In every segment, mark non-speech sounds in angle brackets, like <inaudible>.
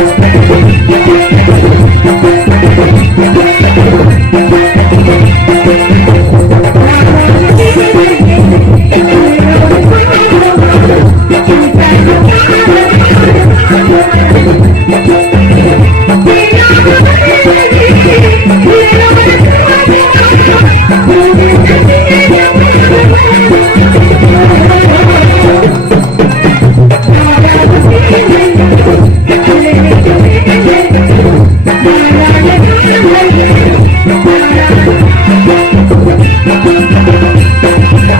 Yeah.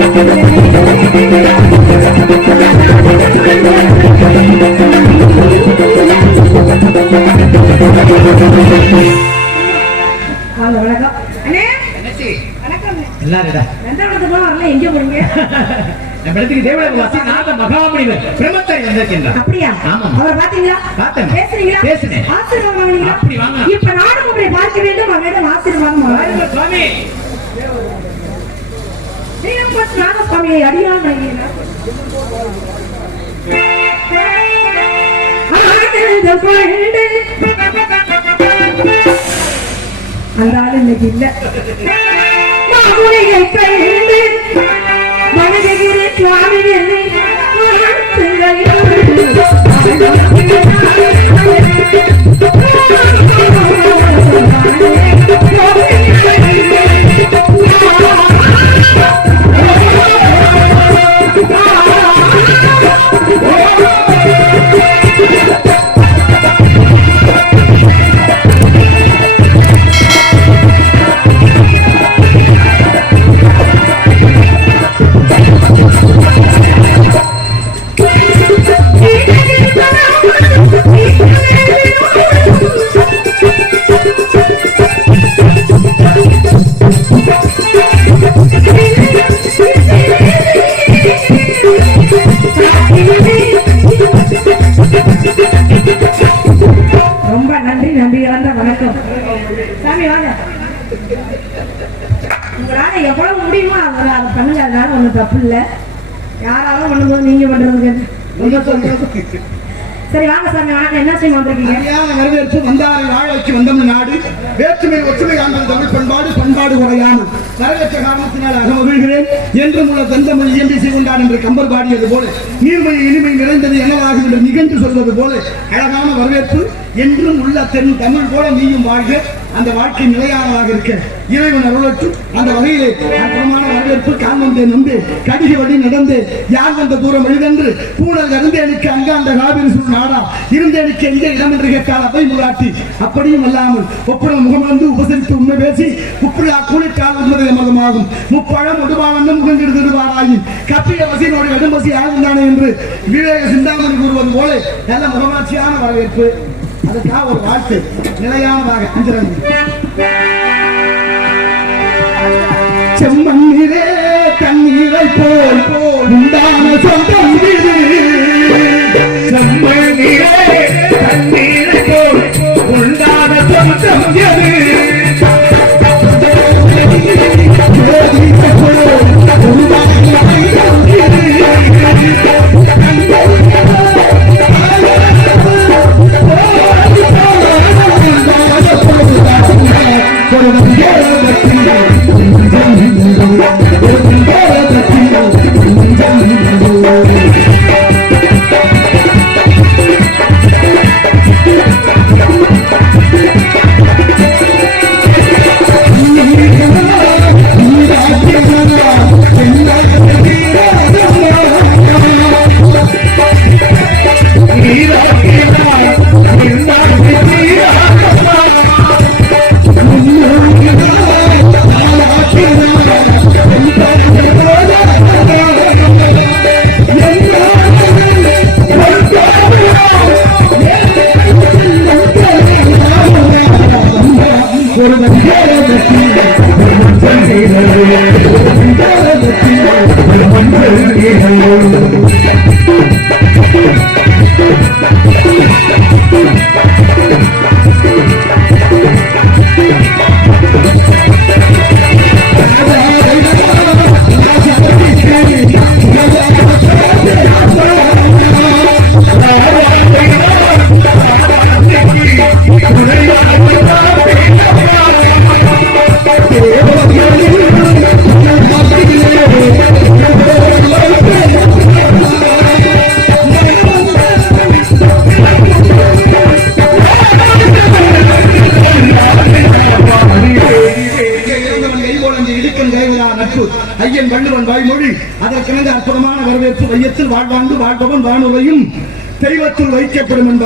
<laughs> அப்படியா. அவரை பாத்தீங்களா. பேசுறீங்களா? பேசினேன். ஆசீர்வாதம். இப்ப நானும் உங்களை பார்க்க வேண்டும் அவரிடம் ஆசீர்வாதம் சுவாமி. ஸ்ரீரங்கத் நாகசுவாமியை அடியால் அந்த ஆள் இன்னைக்கு என்னை ரொம்ப உங்களால எவ்வளவு முடியுமோ அதை அதை பண்ணுங்க. அதனால ஒண்ணும் தப்பு இல்லை. யாராலும் பண்ணும்போது நீங்க பண்றதுக்கு சரி வாங்க சாமி வாங்க என்ன செய்ய வந்திருக்கீங்க? சரியான வரவேற்பு வந்தாரை வாழ வச்சு வந்தோம் நாடு. வேற்றுமை ஒற்றுமை காண்பது தமிழ் பண்பாடு பண்பாடு குறையாமல் வரவேற்ற காரணத்தினால் அகமகிழ்கிறேன். என்றும் உள்ள தந்தமிழ் இயம்பிசை கொண்டான் என்று கம்பர் பாடியது போல நீர்மொழி இனிமை நிறைந்தது எனவாகும் என்று நிகழ்ந்து சொல்வது போல அழகான வரவேற்பு. என்றும் உள்ள தென் தமிழ் போல நீயும் வாழ்க. அந்த வாழ்க்கை நிலையானதாக இருக்க. இறைவன் அருளற்று அந்த வகையிலே அற்பமான வரவேற்பு காண்பந்தே நம்பி கடிகை வழி நடந்து யார் வந்த தூரம் எழுதென்று பூனல் இருந்தேனுக்கு அங்க அந்த காவிரி சூழ் நாடா இருந்தேனுக்கு எங்க இடம் என்று கேட்டால் அதை முராட்டி. அப்படியும் அல்லாமல் முகம் முகமந்து உபசரித்து உண்மை பேசி உப்புழா கூலிட்டால் உண்மதை மதமாகும் முப்பழம் ஒடுவானந்த முகங்கெடுத்திடுவாராயின் கப்பிய வசினோடு வெடும்பசி ஆகுந்தானே என்று வீரக சிந்தாமணி கூறுவது போல நல்ல முகமாட்சியான வரவேற்பு. அதுக்காக ஒரு வாழ்த்து. நிலையானதாக அஞ்சிரங்க செம்மண்ணீரே தண்ணீரை போல் போல் உண்டான சொந்தம் இது. செம்மண்ணீரே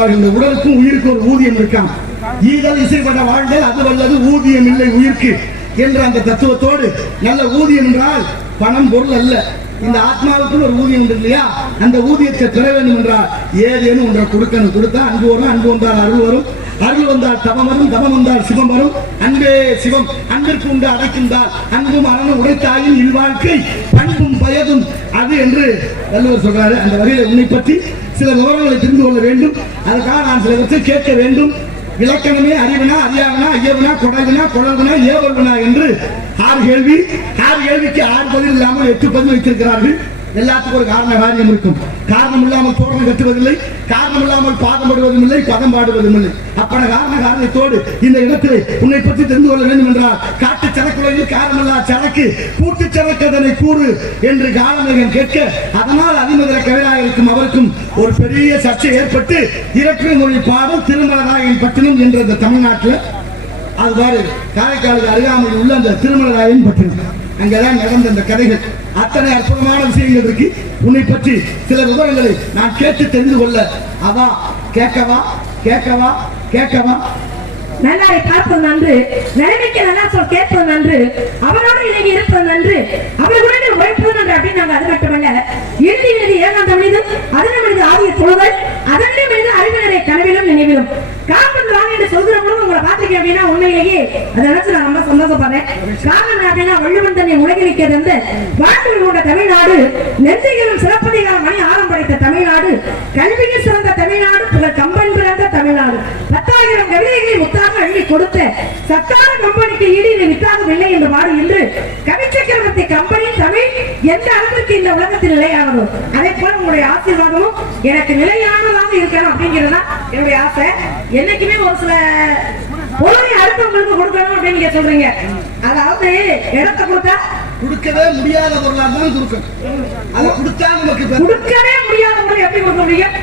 பாருங்கள் இந்த உடலுக்கும் உயிருக்கு ஒரு ஊதியம் இருக்கான் ஈதல் இசைப்பட வாழ்தல் அது வல்லது ஊதியம் இல்லை உயிர்க்கு என்ற அந்த தத்துவத்தோடு நல்ல ஊதியம் என்றால் பணம் பொருள் அல்ல. இந்த ஆத்மாவுக்கு ஒரு ஊதியம் உண்டு இல்லையா? அந்த ஊதியத்தை பெற வேண்டும் என்றால் ஏதேனும் ஒன்றை கொடுக்கணும். கொடுத்தா அன்பு வரும் அன்பு வந்தால் அருள் வரும். அருள் வந்தால் தவம் வரும் தவம் வந்தால் சிவம் வரும். அன்பே சிவம். அன்பிற்கு உண்டு அடைக்கின்றால் அன்பும் அறனும் உடைத்தாயின் இல்வாழ்க்கை பண்பும் பயதும் அது என்று வள்ளுவர் சொல்றாரு. அந்த வகையில் உன்னை பற்றி சில விவரங்களை தெரிந்து கொள்ள வேண்டும். அதுக்காக நான் சிலவற்றை கேட்க வேண்டும். இலக்கணமே அறிவனா அறியாவனா ஐயவனா கொடவினா குழல்வனா ஏவல்வனா என்று ஆறு கேள்வி. ஆறு கேள்விக்கு ஆறு பதில் இல்லாமல் எட்டு பதில் வைத்திருக்கிறார்கள். எல்லாத்துக்கும் ஒரு காரண காரியம் இருக்கும். காரணம் இல்லாமல் தோரணம் கட்டுவதில்லை. காரணம் இல்லாமல் பாதம் படுவதும் இல்லை பதம் பாடுவதும் இல்லை. அப்பட காரண காரணத்தோடு இந்த இடத்திலே உன்னை பற்றி தெரிந்து கொள்ள வேண்டும் என்றால் காட்டு சரக்குலையில் காரணமில்லா சரக்கு கூட்டு சரக்கு அதனை கூறு என்று காலமேகன் கேட்க அதனால் அதிமதுர கவிராக இருக்கும் அவருக்கும் ஒரு பெரிய சர்ச்சை ஏற்பட்டு இறக்கு மொழி பாடல் திருமலராயன் பட்டினம் என்ற இந்த தமிழ்நாட்டில் அதுவாறு காரைக்காலுக்கு அருகாமையில் உள்ள அந்த திருமலராயன் பட்டினம் அங்கேதான் நடந்த அந்த கதைகள். அத்தனை அற்புதமான விஷயங்கள் இருக்கு. உன்னை பற்றி சில விவரங்களை நான் கேட்டு தெரிந்து கொள்ள. அவா கேட்கவா கேட்கவா கேட்கவா? நல்லாரை பார்ப்பது நன்று. நிலைமைக்கு நல்லா சொல் கேட்பது நன்று. அவரோடு இணங்கி இருப்பது நன்று. அவர்களுடன் உழைப்பது நன்று அப்படின்னு நாங்க அது மட்டுமல்ல. இறுதி இறுதி ஏகாந்த மனிதன் அதன மனித ஆகிய தொழுதல் அதனுடைய மனித அறிவினரை கனவிலும் நினைவிலும். காப்பந்து வாங்க என்று சொல்கிற பொழுது உங்களை பார்த்துருக்கேன் அப்படின்னா உண்மையிலேயே அதை நினைச்சு நான் ரொம்ப சந்தோஷப்படுறேன். காரணம் அப்படின்னா வள்ளுவன் தன்னை உலகிலிக்க தந்து வாழ்வில் கொண்ட தமிழ்நாடு நெஞ்சிகளும் சிறப்பதிகாரம் மணி ஆரம் படைத்த தமிழ்நாடு கல்வியில் சிறந்த தமிழ்நாடு புகழ் கம்பன் பிறந்த தமிழ்நாடு. பத்தாயிரம் கவிதைகளை முத்தாக அள்ளி கொடுத்த சத்தான கம்பெனிக்கு ஈடு இது வித்தாகவில்லை என்று பாடு என்று கவி சக்கரவர்த்தி கம்பெனி தமிழ் எந்த அளவிற்கு இந்த உலகத்தில் நிலையானதோ அதே போல உங்களுடைய ஆசீர்வாதமும் எனக்கு நிலையானதாக இருக்கணும் அப்படிங்கிறது தான் என்னுடைய ஆசை. என்னைக்குமே ஒரு சில பொருளை அடுத்தவங்களுக்கு கொடுக்கணும் அப்படின்னு நீங்க சொல்றீங்க. அதாவது இடத்தை கொடுத்தா கொடுக்கவே முடியாத பொருளா தான் கொடுக்கணும். அதை கொடுத்தா நமக்கு கொடுக்கவே முடியாத பொருள் எப்படி கொடுக்க முடியும்?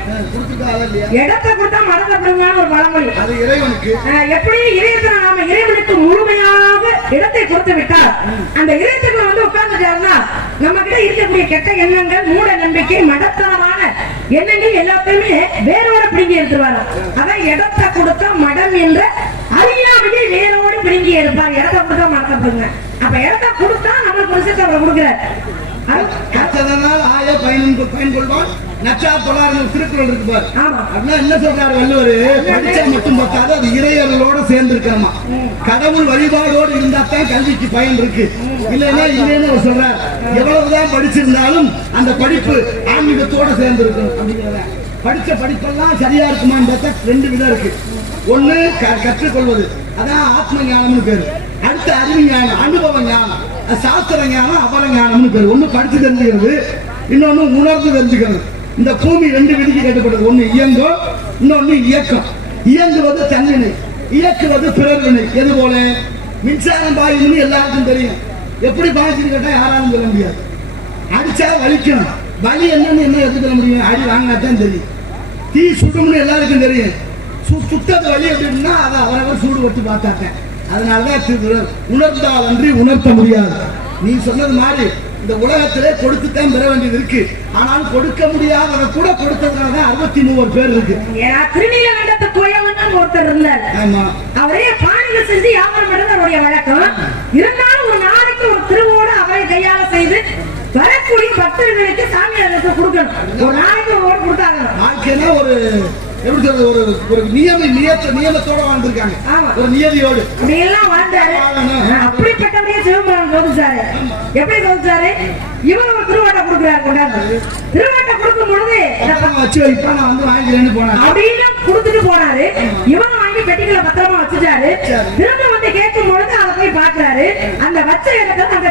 இடத்தை கொடுத்தா மரத்தை கொடுங்கன்னு ஒரு பழமொழி அது இறைவனுக்கு. எப்படி இறைவனை நாம இறைவனுக்கு முழுமையாக இடத்தை கொடுத்து விட்டால் அந்த இறைத்துக்குள்ள வந்து உட்கார்ந்துட்டாருன்னா நம்ம கிட்ட இருக்கக்கூடிய கெட்ட எண்ணங்கள் மூட நம்பிக்கை மடத்தனமான எண்ணங்கள் எல்லாத்தையுமே வேரோட பிடுங்கி எடுத்துருவாரு அதான் இடத்தை கொடுத்தா மடம் என்ற அறியாமையை வேரோடு பிடுங்கி எடுப்பார். இடத்தை கொடுத்தா மடத்தை பிடுங்க அப்ப இடத்தை கொடுத்தா நம்மளுக்கு ஒரு விஷயத்தை அவர் கொடுக்குறாரு. கற்றதனால் ஆய பயன் பயன் கொள்வான் நச்சா தொள்ளாயிரம் திருக்குறள் இருக்கு பாரு. ஆமா. அப்படின்னா என்ன சொல்றாரு வள்ளுவர்? படிச்சா மட்டும் பார்த்தாது அது இறையர்களோட சேர்ந்து கடவுள் வழிபாடோடு இருந்தா தான் கல்விக்கு பயன் இருக்கு. இல்லைன்னா இல்லைன்னு அவர் சொல்றார். எவ்வளவுதான் படிச்சிருந்தாலும் அந்த படிப்பு ஆன்மீகத்தோட சேர்ந்து இருக்கணும் அப்படிங்கிறத படிச்ச படிப்பெல்லாம் சரியா இருக்குமான்றத ரெண்டு விதம் இருக்கு. ஒண்ணு க- கற்றுக்கொள்வது. அதான் ஆத்ம ஞானம்னு பேரு. அடுத்த அறிவு ஞானம் அனுபவ ஞானம். சாஸ்திர ஞானம் அபர ஞானம்னு பேரு. ஒண்ணு படிச்சு தெரிஞ்சுக்கிறது இன்னொன்னு உணர்ந்து தெரிஞ்சுக்கிறது. இந்த பூமி ரெண்டு விதிக்கு கட்டுப்பட்டது. ஒண்ணு இயங்கும் இன்னொன்னு இயக்கம். இயங்குவது தன்னினை இயக்குவது பிறர்வினை. எது போல? மின்சாரம் பாயுதுன்னு எல்லாருக்கும் தெரியும். எப்படி பாய்ச்சுன்னு கேட்டா யாராலும் சொல்ல முடியாது. அடிச்சா வலிக்கணும். வலி என்னன்னு என்ன எடுத்துக்க முடியும். அடி வாங்கினா தான் தெரியும். தீ சுடும்னு எல்லாருக்கும் தெரியும். சு- சுட்டது வலி அப்படின்னா அதை அவரவர் சூடு வச்சு பார்த்தாட்டேன் அதனாலதான் திருக்குறள் உணர்ந்தால் அன்றி உணர்த்த முடியாது. நீ சொன்னது மாதிரி இந்த உலகத்திலே கொடுத்துத்தான் பெற வேண்டியது இருக்கு. ஆனால் கொடுக்க முடியாதவரை கூட கொடுத்ததுனால தான் அறுபத்தி மூவர் பேர் இருக்கு. திருநீலகண்டத்து குயவன் ஒருத்தர் இருந்தார். ஆமா. அவரே பாணிகள் செஞ்சு வியாபாரம் பண்றது அவருடைய வழக்கம் இருந்தாலும் ஒரு நாளைக்கு ஒரு திருவோடு அவரை கையால செய்து வரக்கூடிய பக்தர்களுக்கு சாமி அதற்கு கொடுக்கணும். ஒரு நாளைக்கு ஒரு கொடுத்தாங்க வாழ்க்கைனா ஒரு எப்படி சொல்றது ஒரு ஒரு நியம நியத்த நியமத்தோட வாழ்ந்திருக்காங்க. ஒரு நியதியோடு. இப்படி எல்லாம் வாழ்ந்தாரு அப்படிப்பட்டவரையே சிவபெருமான் சோதிச்சாரு எப்படி சோதிச்சாரு இவங்க ஒரு திருவாட்டை கொடுக்குறாரு கொண்டாந்து திருவாட்டை கொடுக்கும் பொழுது வச்சு வைப்பா நான் வந்து வாங்கிக்கிறேன்னு போனாங்க அப்படின்னு கொடுத்துட்டு போனாரு. இவங்க வாங்கி பெட்டிகளை பத்திரமா வச்சுட்டாரு. திரும்ப வந்து கேட்கும் பொழுது அதை போய் பாக்குறாரு அந்த வச்ச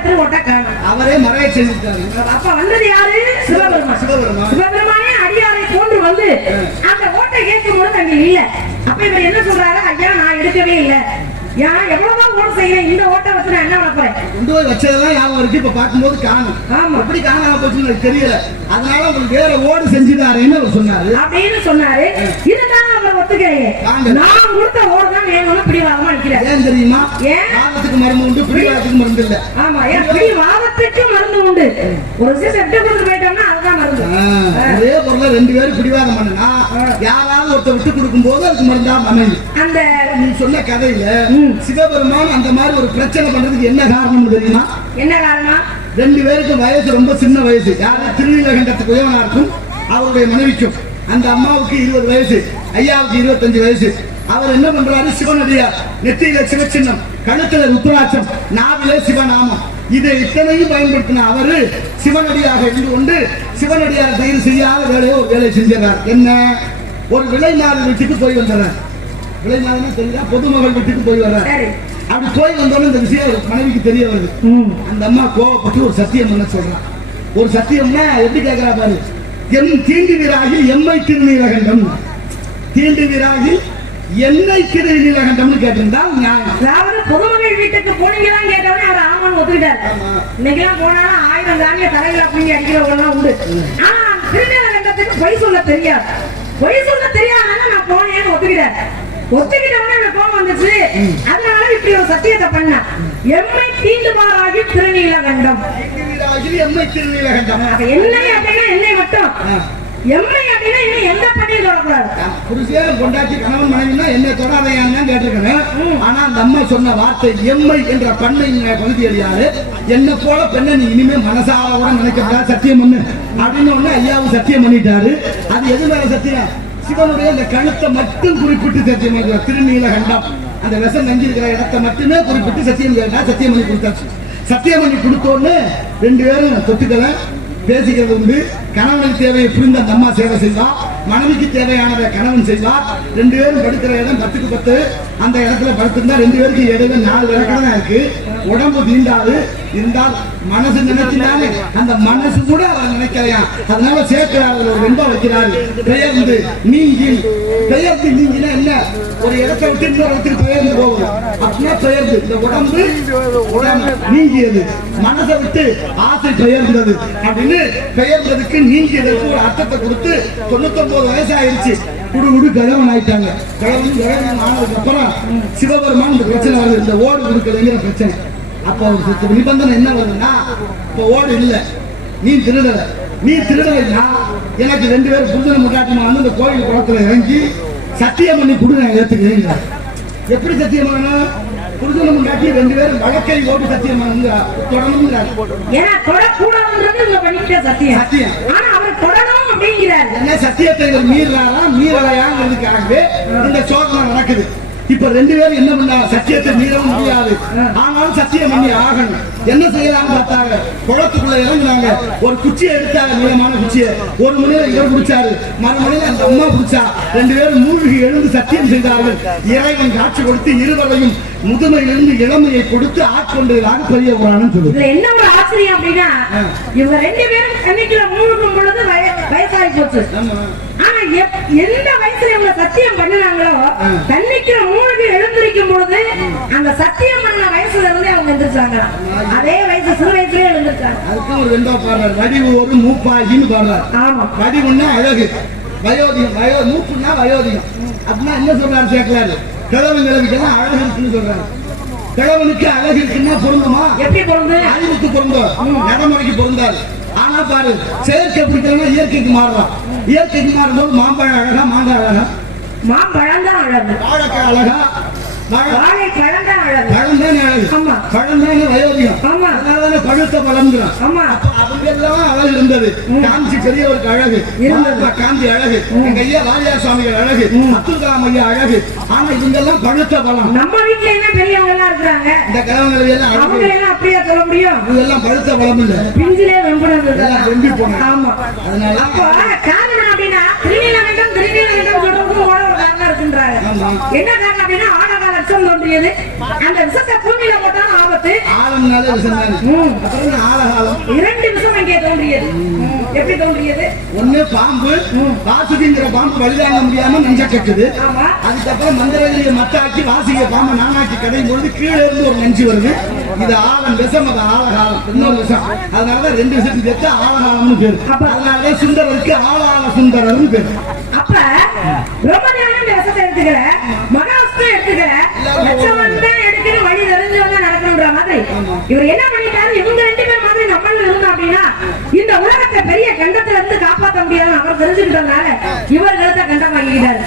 திருவோட்டை காணும் அவரே மறைய செஞ்சுட்டாரு அப்ப வந்தது யாரு சிவபெருமான் சிவபெருமான். சிவபெருமானே அடியாரை போன்று வந்து அந்த ஓட்டை கேட்கும் பொழுது அங்க இல்ல அப்ப இவர் என்ன சொல்றாரு ஐயா நான் எடுக்கவே இல்ல ஏன் எவ்வளவுதான் ஓட்டு செய்யறேன் இந்த ஓட்டை வச்சு நான் என்ன பண்ண போறேன் கொண்டு போய் வச்சதெல்லாம் ஞாபகம் இருக்கு இப்ப பார்க்கும்போது காணும் ஆமா. எப்படி காணாம போச்சுன்னு எனக்கு தெரியல அதனால உங்களுக்கு வேற ஓடு செஞ்சுட்டாருன்னு அவர் சொன்னாரு அப்படின்னு சொன்னாரு அவர் ஒத்துக்கிறீங்க. நான் கொடுத்த ஓடு தான் வேணும்னு பிடிவாதமா நிக்கிறார் ஏன் தெரியுமா? ஏன்? காலத்துக்கு மருந்து உண்டு பிடிவாதத்துக்கு மருந்து இல்ல. ஆமா ஏன்? பிடிவாதத்துக்கு மருந்து உண்டு. ஒரு விஷயம் செட்டு கொடுத்து போயிட்டோம்னா அதுதான் மருந்து. ஒரே பொருளை ரெண்டு பேரும் பிடிவாதம் பண்ணுனா யாராவது ஒருத்தர் விட்டு கொடுக்கும் போது அதுக்கு மருந்தா அமையும். அந்த நீ சொன்ன கதையில. சிவபெருமான் அந்த மாதிரி ஒரு பிரச்சனை பண்றதுக்கு என்ன காரணம் தெரியுமா? என்ன காரணம்? ரெண்டு பேருக்கும் வயசு ரொம்ப சின்ன வயசு. யாரு திருநீலகண்டத்துக்கு உயவனாருக்கும் அவருடைய மனைவிக்கும். அந்த அம்மாவுக்கு இருபது வயசு. ஐயாவுக்கு இருபத்தஞ்சு வயசு. அவர் என்ன பண்றாரு? சிவனடியார் நெற்றியில சிவச்சின்னம் கழுத்துல ருத்ராட்சம் நாவிலே சிவநாமம். இதை இத்தனையும் பயன்படுத்தின அவரு சிவனடியாக இருந்து கொண்டு சிவனடியார் தயிர் செய்யாத வேலையை ஒரு வேலையை செஞ்சிடறார் என்ன? ஒரு மாறு வீட்டுக்கு போய் வந்தார் விலை மாறுனா தெரியுதா? பொதுமகள் வீட்டுக்கு போய் வர்றார். அப்படி போய் வந்தோன்னு இந்த விஷயம் மனைவிக்கு தெரிய வருது. அந்த அம்மா கோவப்பட்டு ஒரு சத்தியம் பண்ண சொல்றான் ஒரு சத்தியம்னா எப்படி கேட்கிறா பாரு? எம் தீண்டு வீராகி எம்மை திருநீலகண்டம் தீண்டு வீராகி என்னை திருநீலகண்டம்னு கேட்டிருந்தா நியாயம். அதாவது பொதுமகள் வீட்டுக்கு போனீங்கதான் கேட்டவனே அவர் ஆமான்னு ஒத்துக்கிட்டாரு. இன்னைக்கெல்லாம் போனாலும் ஆயிரம் தானிய தலையில புள்ளி அடிக்கிறவங்கலாம் உண்டு. ஆனா திருநெல்வேலத்துக்கு பொய் சொல்ல தெரியாது. பொய் சொல்ல தெரியாதனால நான் போனேன்னு ஒத்துக்கிட்டாரு. ஒத்துக்கிட்டவனே எனக்கு கோவம் வந்துச்சு. அதனால இப்படி ஒரு சத்தியத்தை பண்ண எம்மை தீண்டுபாராகி திருநீலகண்டம். எம்மை திருநீலகண்டம். என்னை அப்படின்னா என்னை மட்டும். எம்மை அப்படின்னா இன்னும் எந்த பண்ணியும் தொடக்கூடாது. புருஷன் கொண்டாட்டி கணவன் மனைவினா என்ன தொடாதையான்னு ம். ஆனா அந்த அம்மா சொன்ன வார்த்தை எம்மை என்ற பன்மை பகுதி அறியாது என்ன போல பெண்ணை நீ இனிமே மனசார கூட நினைக்கிறதா சத்தியம் பண்ணு. அப்படின்னு ஒண்ணு ஐயாவும் சத்தியம் பண்ணிட்டாரு. அது எது மேல சத்தியம்? சிவனுடைய அந்த கழுத்தை மட்டும் குறிப்பிட்டு சத்தியம் பண்ணுறார் திருநீலகண்டம். அந்த விஷம் நஞ்சிருக்கிற இடத்தை மட்டுமே குறிப்பிட்டு சத்தியம் கேட்டா சத்தியம் பண்ணி கொடுத்தாச்சு. சத்தியம் பண்ணி கொடுத்தோன்னு ரெண்டு பேரும் தொட்டுக்கல. பேசிக்கிறது உண்டு. கணவனுக்கு தேவையை புரிந்து அந்த அம்மா சேவை செய்வார் மனைவிக்கு தேவையானதை கணவன் செய்வார் ரெண்டு பேரும் படுக்கிற இடம் பத்துக்கு பத்து. அந்த இடத்துல படுத்திருந்தா ரெண்டு பேருக்கு இடையில நாலு விளக்கம் தான் இருக்கு. உடம்பு தீண்டாது இருந்தால் மனசு நினைக்கிறாரு அந்த மனசு கூட அவர் நினைக்கலையா அதனால சேர்க்கிறார்கள் ஒரு ரொம்ப வைக்கிறாரு. பெயர்ந்து நீங்கி பெயர்ந்து நீங்கினா என்ன? ஒரு இடத்தை விட்டு இன்னொரு இடத்துக்கு பெயர்ந்து போகுது அப்படின்னா பெயர்ந்து இந்த உடம்பு உடம்பு நீங்கியது. மனசை விட்டு ஆசை பெயர்ந்தது அப்படின்னு பெயர்ந்ததுக்கு நீங்கியதற்கு ஒரு அர்த்தத்தை கொடுத்து தொண்ணூத்தொன்பது வயசு ஆயிடுச்சு குடு குடு கிழவன் ஆயிட்டாங்க கிழவன் கிழவன் ஆனதுக்கு அப்புறம் சிவபெருமான் இந்த பிரச்சனை வருது. இந்த ஓடு கொடுக்கலைங்கிற பிரச்சனை. அப்போ ஒரு நிபந்தனை என்ன வருதுன்னா இப்போ ஓடு இல்ல. நீ திருடல. நீ திருடலைன்னா எனக்கு ரெண்டு பேரும் புருஷன முட்டாட்டமா வந்து இந்த கோயில் குளத்துல இறங்கி சத்தியம் பண்ணி கொடு நான் ஏத்துக்கிறேன் எப்படி சத்தியம் பண்ணணும் புருஷன முட்டாட்டி ரெண்டு பேரும் வழக்கை ஓட்டு சத்தியம் தொடரணுங்கிறார் ஏன்னா தொடக்கூடாதுன்றது இவங்க பண்ணிக்கிட்ட சத்தியம். சத்தியம். ஆனா அவர் தொடரும் அப்படிங்கிறாரு. என்ன சத்தியத்தை மீறாரா மீறலையாங்கிறதுக்காகவே இந்த சோதனை நடக்குது. இப்ப ரெண்டு பேரும் என்ன பண்ணாங்க சத்தியத்தை மீறவும் முடியாது. ஆனாலும் சத்தியம் பண்ணி ஆகணும். என்ன செய்யலாம்னு பார்த்தாங்க. குளத்துக்குள்ள இறங்குனாங்க. ஒரு குச்சியை எடுத்தாங்க நீளமான குச்சியை. ஒரு மணியில இவர் பிடிச்சாரு. மறுமணியில அந்த அம்மா பிடிச்சா. ரெண்டு பேரும் மூழ்கி எழுந்து சத்தியம் செய்தார்கள். இறைவன் காட்சி கொடுத்து இருவரையும் முதுமையிலிருந்து இளமையை கொடுத்து ஆட்கொண்டதாக பெரிய புராணம் சொல்லுது என்ன ஒரு ஆச்சரியம் அப்படின்னா இவங்க ரெண்டு பேரும் மூழ்கும் பொழுது போச்சு. ஆனா எந்த வயசுல இவங்க சத்தியம் பண்ணினாங்களோ தண்ணிக்குள்ள மூழ்கி எழுந்திருக்கும் பொழுது அந்த சத்தியம் பண்ண வயசுல இருந்தே அவங்க எந்திரிச்சாங்க அதே வயசு சிறு வயசுலயே எழுந்திருச்சாங்க. அதுக்கும் ஒரு வெண்டா பாடுறாரு. வடிவு ஒரு மூப்பாகின்னு பாடுறாரு. ஆமா. வடிவுன்னா அழகு. வயோதிகம் வயோ மூப்புன்னா வயோதிகம். அப்படின்னா என்ன சொல்றாரு சேர்க்கிறாரு கிழவன் கிழவிக்கெல்லாம் அழகு இருக்குன்னு சொல்றாரு. கிழவனுக்கு அழகு இருக்குன்னா பொருந்துமா? எப்படி பொருந்து அறிவுக்கு பொருந்தும். நடைமுறைக்கு பொருந்தாது. ஆனா பாரு செயற்கை பிடிக்கலன்னா இயற்கைக்கு மாறலாம். இயற்கைக்கு மாறும்போது மாம்பழம் அழகா மாங்காய் அழகா. மாம்பழம் தான் அழகு வாழைக்காய் அழகா வாழை வாழை பழம் தான் அழகு. பழம் தானே அழகு. ஆமா. பழம் தானே வயோதிகம். ஆமா. அதனால தானே பழுத்த பழம்ங்கிறான். ஆமா அப்ப அவங்க எல்லாம் அழகு இருந்தது காஞ்சி பெரியவருக்கு அழகு இருந்தது. காந்தி அழகு. எங்க ஐயா வாரியார் சுவாமிகள் அழகு. அப்துல் கலாம் ஐயா அழகு. ஆனா இவங்க எல்லாம் பழுத்த பழம். நம்ம வீட்டுல என்ன பெரியவங்க எல்லாம் இருக்கிறாங்க? இந்த கிழவங்களை எல்லாம் அவங்க எல்லாம் அப்படியே சொல்ல முடியும்? இவங்க எல்லாம் பழுத்த பழம் இல்ல. பிஞ்சிலே வெம்புனது எல்லாம் வெம்பி போனது. ஆமா. அதனால அப்போ காரணம் அப்படின்னா திருநீலகண்டம் திருநீலகண்டம் சொல்றதுக்கு கூட ஒரு காரணம் இருக்குன்றாங்க. என்ன காரணம் அப்படின்னா விஷம் தோன்றியது. அந்த விஷத்தை பூமியில போட்டாலும் ஆபத்து. ஆழம்னாலே விஷம். அப்புறம் ஆழகாலம்? இரண்டு விஷம் இங்கே தோன்றியது. எப்படி தோன்றியது? ஒண்ணு பாம்பு வாசுகிங்கிற பாம்பு வழிதாங்க முடியாம நெஞ்ச கட்டுது. அதுக்கப்புறம் மந்திரகிரியை மத்தாக்கி வாசிக்க பாம்பை நானாக்கி கடையும் பொழுது கீழே இருந்து ஒரு நெஞ்சு வருது. இது ஆழம் விஷம் அது ஆழகாலம். இன்னொரு விஷம். அதனாலதான் ரெண்டு விஷத்துக்கு சேர்த்து ஆழகாலம்னு பேரு. அப்ப- அதனாலதான் சுந்தரருக்கு ஆளாள சுந்தரர்னு பேரு. அப்ப பிரம்மஞானம் இந்த விஷத்தை எடுத்துக்கல மகாவிஷ்ணு எடுத்துக்கல லட்சம் தான் எடுக்கிற வழி தெரிஞ்சவங்க நடக்கணுன்ற மாதிரி. இவர் என்ன பண்ணிட்டாரு? இவங்க ரெண்டு பேர் மாதிரி நம்மள இருந்தோம் அப்படின்னா இந்த உலகத்தை பெரிய கண்டத்துல இருந்து அவர் தெரிஞ்சுக்கிட்டதுனால இவர் கழுத்தை கண்டம் வாங்கிக்கிட்டாரு.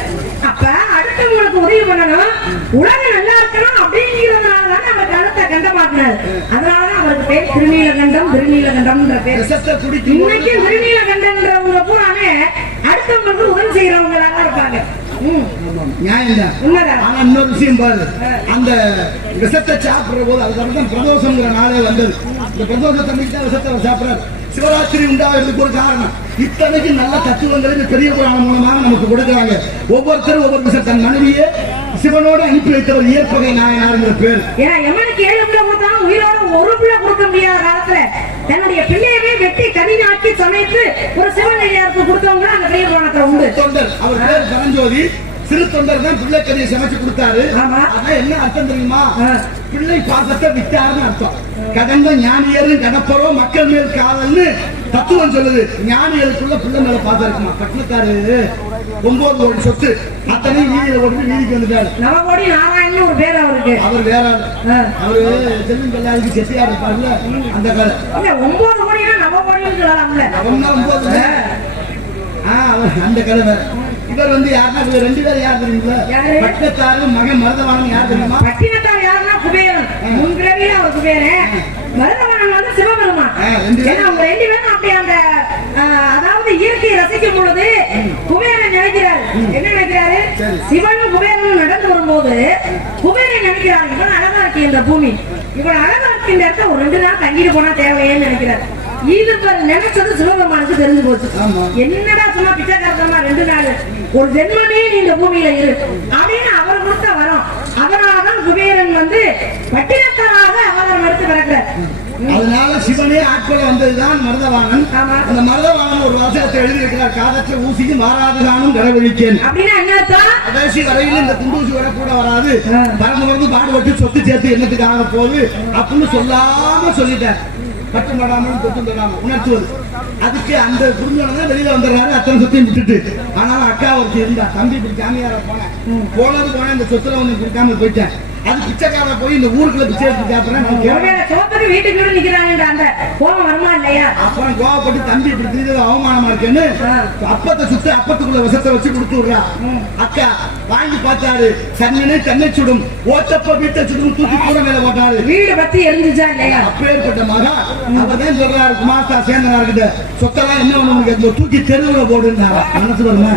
அப்ப அடுத்தவங்களுக்கு உதவி பண்ணணும். உலகம் நல்லா இருக்கணும் அப்படிங்கிறதுனால தான் அவர் கழுத்தை கண்டமாக்குனாரு அதனாலதான் அவருக்கு பேர் திருநீலகண்டம் திருநீலகண்டம்ன்ற பேர். விஷத்தை குடிக்கும் இன்னைக்கு திருநீலகண்டன்றவங்க பூராமே அடுத்தவங்களுக்கு உதவி செய்யறவங்களா தான் இருப்பாங்க. நியாயம் இன்னொரு விஷயம் பாரு. அந்த விஷத்தை சாப்பிடுற போது தான் பிரதோஷங்கிற நாளே வந்தது. இந்த பிரதோஷத்தன்னைக்கு தான் விஷத்தை சாப்பிடுறாரு. சிவராத்திரி உண்டாகிறதுக்கு ஒரு காரணம். இத்தனைக்கு நல்ல தத்துவங்களை பெரிய புராணம் மூலமாக நமக்கு கொடுக்குறாங்க. ஒவ்வொருத்தரும் ஒவ்வொரு விஷயம் தன் மனைவியே சிவனோடு அனுப்பி வைத்தவர் இயற்பகை நாயனாருங்கிற பேர். ஏன்னா எவனுக்கு ஏழு உயிரோட ஒரு பிள்ளை கொடுக்க முடியாத காலத்துல தன்னுடைய பிள்ளையவே வெட்டி கதினாக்கி சமைத்து ஒரு சிவனடியாருக்கு கொடுத்தவங்க அந்த பெரிய புராணத்துல உண்டு. தொண்டர் அவர் பேர் பரஞ்சோதி சிறு தொண்டர் தான் பிள்ளைக்கறியை சமைச்சு கொடுத்தாரு. ஆமா. ஆனா என்ன அர்த்தம் தெரியுமா. பிள்ளை பாசத்தை விட்டாருன்னு அர்த்தம். கடந்த ஞானியரும் கடப்பரோ மக்கள் மேல் காதல்னு தத்துவம் சொல்லுது. ஞானிகளுக்குள்ள பிள்ளை மேல பாசம் இருக்குமா? பட்டினத்தாரு. ஒன்பது கோடி சொத்து. அத்தனையும் வீதியில போய் வீதிக்கு வந்துட்டாரு. நவகோடி நாராயணன் ஒரு பேர் அவருக்கு. அவர் வேற. அவரு செல்லும் கல்யாணுக்கு செட்டியா இருப்பார்ல அந்த காலம் இல்ல ஒன்பது கோடினா நவகோடின்னு சொல்லலாம்ல. ஒன்னா ஒன்பது அவர் அந்த கதை வேற. இவர் வந்து யாருன்னா ரெண்டு பேரும் யார் தெரியுங்களா? பட்டத்தாரு மகன் மருதவானம் யார் தெரியுமா? பட்டினத்தார் யாருன்னா குபேரன். முன்பிறவியில அவர் குபேரன். மருதவனன் வந்து சிவபெருமான். ஏன்னா அவங்க ரெண்டு பேரும் அப்படி அந்த அதாவது இயற்கையை ரசிக்கும் பொழுது குபேரன் நினைக்கிறாரு. என்ன நினைக்கிறாரு. சிவனும் குபேரனும் நடந்து வரும்போது குபேரன் நினைக்கிறாரு இவன் அழகா இருக்கு இந்த பூமி. இவன் அழகா இருக்கு இந்த இடத்த ஒரு ரெண்டு நாள் தங்கிட்டு போனா தேவையேன்னு நினைக்கிறாரு. இது இவர் நினைச்சது சிவபெருமானுக்கு தெரிஞ்சு போச்சு. என்னடா சும்மா பிச்சைக்காரத்தமா ரெண்டு நாள்? ஒரு ஜென்மமே நீ இந்த பூமியில இரு. அப்படின்னு அவர் கொடுத்த வரம். அதனாலதான் குபேரன் வந்து பட்டினத்தாராக அவதாரம் எடுத்து பிறக்கிறார். அதனால சிவனே ஆட்கொள்ள வந்ததுதான் மருதவாணன். அந்த மருதவாணன் ஒரு வாசகத்தை எழுதியிருக்கிறார். காதற்ற ஊசியும் மாறாதுதானும் அர்த்தம் கடைசி வரையில இந்த குண்டூசி வர கூட வராது. பறந்து பறந்து பாடுபட்டு சொத்து சேர்த்து என்னத்துக்கு ஆக போகுது? அப்படின்னு சொல்லாம சொல்லிட்டார் பட்டம் படாமல் தொட்டும் தொடாம உணர்த்துவது. அதுக்கு அந்த தான் வெளியில வந்துடுறாரு. அத்தனை சொத்தையும் விட்டுட்டு. ஆனாலும் அக்கா ஒருத்தி இருந்தா. தம்பி இப்படி ஜாமியார போனேன். போனது போனேன். இந்த சொத்துல ஒண்ணு கொடுக்காம போயிட்டேன். அது பிச்சைக்கார போய் இந்த ஊருக்குள்ள பிச்சை எடுத்து சாப்பிடுறேன் சோத்துக்கு வீட்டுக்கு வீடு நிக்கிறாங்கன்ற அந்த கோபம் வருமா இல்லையா? அப்புறம் கோவப்பட்டு தம்பி இப்படி திரிஞ்சது அவமானமா இருக்குன்னு. அப்பத்தை சுத்தி அப்பத்துக்குள்ள விஷத்தை வச்சு கொடுத்து விடுறா. அக்கா வாங்கி பார்த்தாரு. தன்னினை தன்னை சுடும். ஓச்சப்ப வீட்டை சுடும் தூக்கி கூட மேல போட்டாரு. வீடு பத்தி எரிஞ்சுச்சா இல்லையா? அப்பேற்பட்ட மகா. அவர் தான் சொல்றாரு குமாஸ்தா சேந்தனா இருக்குது சொத்தெல்லாம் என்ன ஒண்ணு தூக்கி தெருவுல போடுனாரா மனசு வருமா?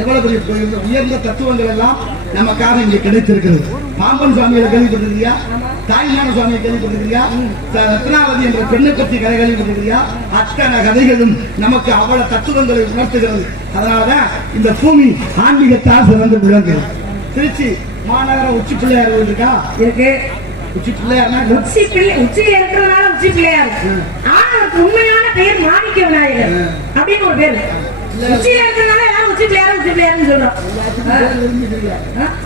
எவ்வளவு பெரிய உயர்ந்த தத்துவங்கள் எல்லாம் நமக்காக இங்க கிடைத்திருக்கிறது. பாம்பன் சுவாமிகளை கேள்விப்பட்டிருக்கியா? தாய்மான சுவாமியை கேள்விப்பட்டிருக்கியா? ரத்னாவதி என்ற பெண்ணை பற்றி கதை கேள்விப்பட்டிருக்கியா? அத்தனை கதைகளும் நமக்கு அவ்வளவு தத்துவங்களை உணர்த்துகிறது. அதனாலதான் இந்த பூமி ஆன்மீகத்தால் சிறந்து விளங்குகிறது. திருச்சி மாநகர உச்சி பிள்ளையார் இருக்கா? இருக்கு. உச்சி பிள்ளையார்னா உச்சி பிள்ளை உச்சியில இருக்கிறதுனால உச்சி பிள்ளையார். ஆனா உண்மையான பெயர் மாணிக்க விநாயகர் அப்படின்னு ஒரு பேர். உச்சியில இருக்கிறதுனால உச்சி பிள்ளையார் உச்சி பிள்ளையார்னு சொல்றோம்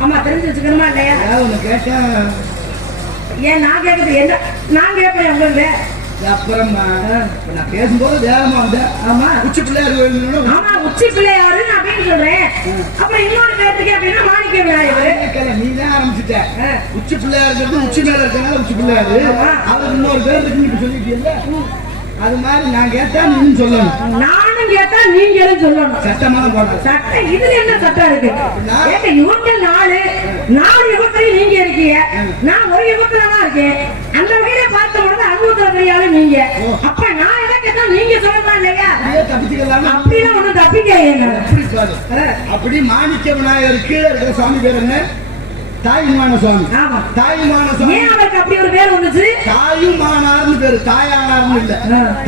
ஆமா தெரிஞ்சு வச்சுக்கணுமா இல்லையா? கேட்டா? ஏன் நான் கேட்கறது என்ன? நான் கேட்பேன் உங்களுக்கு அப்புறம் நான் பேசும்போது வேகமா வந்தேன் ஆமா உச்சி பிள்ளையார் ஆமா உச்சி பிள்ளையாரு அப்படின்னு சொல்றேன். அப்புறம் இன்னொரு பேருக்கு அப்படின்னா மாணிக்க விநாயகர். நீ தான் ஆரம்பிச்சுட்ட. உச்சி பிள்ளையார் உச்சி மேல இருக்கனால உச்சி பிள்ளையாரு. அவர் இன்னொரு பேர் இருக்குன்னு இப்ப சொல்லிட்டீங்கல்ல அது மாதிரி நான் கேட்டா நீ சொல்லணும். நானும் கேட்டா நீங்களும் சொல்லணும். சட்டமான போடுறது சட்டம் இதுல என்ன சட்டம் இருக்கு? ஏங்க இவங்க நாலு நாலு யுகத்திலையும் நீங்க இருக்கீங்க. நான் ஒரு யுகத்துல தான் இருக்கேன். அந்த வகையில பார்த்த உடனே அனுபவத்துல பெரியாலும் நீங்க. அப்ப நான் என்ன கேட்டா நீங்க சொல்லலாம் இல்லையா? அப்படிலாம் ஒண்ணும் தப்பிக்காதீங்க அப்படி மாணிக்க விநாயகர் கீழே இருக்கிற சுவாமி பேர் என்ன? தாயுமான சுவாமி. ஆமா. தாயுமான சுவாமி. ஏன் அவருக்கு அப்படி ஒரு பேர் வந்துச்சு? தாயுமானார்னு பேரு. தாயானார்னு இல்ல.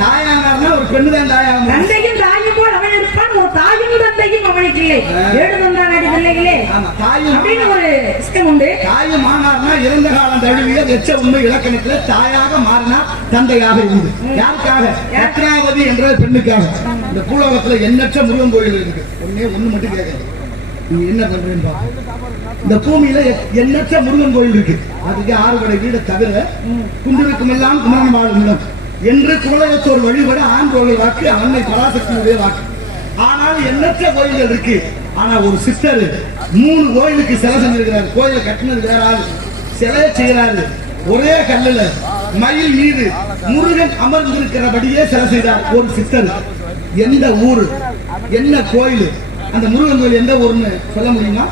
தாயானார்னா ஒரு பெண்ணு தான் தாயாகும் தந்தையும் தாயும் போல் அவன் இருப்பான் ஒரு தாயும் தந்தையும் அவனுக்கு இல்லை ஏழு தந்தான் அடி பிள்ளைகளே. ஆமா தாயும் அப்படின்னு ஒரு இஷ்டம் உண்டு. தாயுமானார்னா இறந்த காலம் தழுவிய எச்ச உண்மை இலக்கணத்துல தாயாக மாறினார் தந்தையாக இருந்து. யாருக்காக? ரத்னாவதி என்ற பெண்ணுக்காக. இந்த பூலோகத்துல எண்ணற்ற முருகன் கோயில் இருக்கு. ஒன்னே ஒண்ணு மட்டும் கேட்காது என்ன பண்றேன்னு இந்த பூமியில எண்ணற்ற முருகன் கோயில் இருக்கு. அதுக்கு ஆறுபடை வீடை தவிர குன்றிருக்கும் எல்லாம் குமரன் வாழும் இடம். என்று குலயத்தோர் வழிபட ஆண்கள் வாக்கு அன்னை பராசக்தியுடைய வாக்கு. ஆனால் எண்ணற்ற கோயில்கள் இருக்கு. ஆனா ஒரு சிஸ்டர் மூணு கோயிலுக்கு சிலை செஞ்சிருக்கிறாரு. கோயிலை கட்டினது வேற ஆளு. சிலையை செய்யறாரு ஒரே கல்லுல மயில் மீது முருகன் அமர்ந்திருக்கிறபடியே சிலை செய்தார் ஒரு சித்தர். எந்த ஊரு? என்ன கோயில்? அந்த முருகன் கோயில் எந்த ஊர்னு சொல்ல முடியுமா?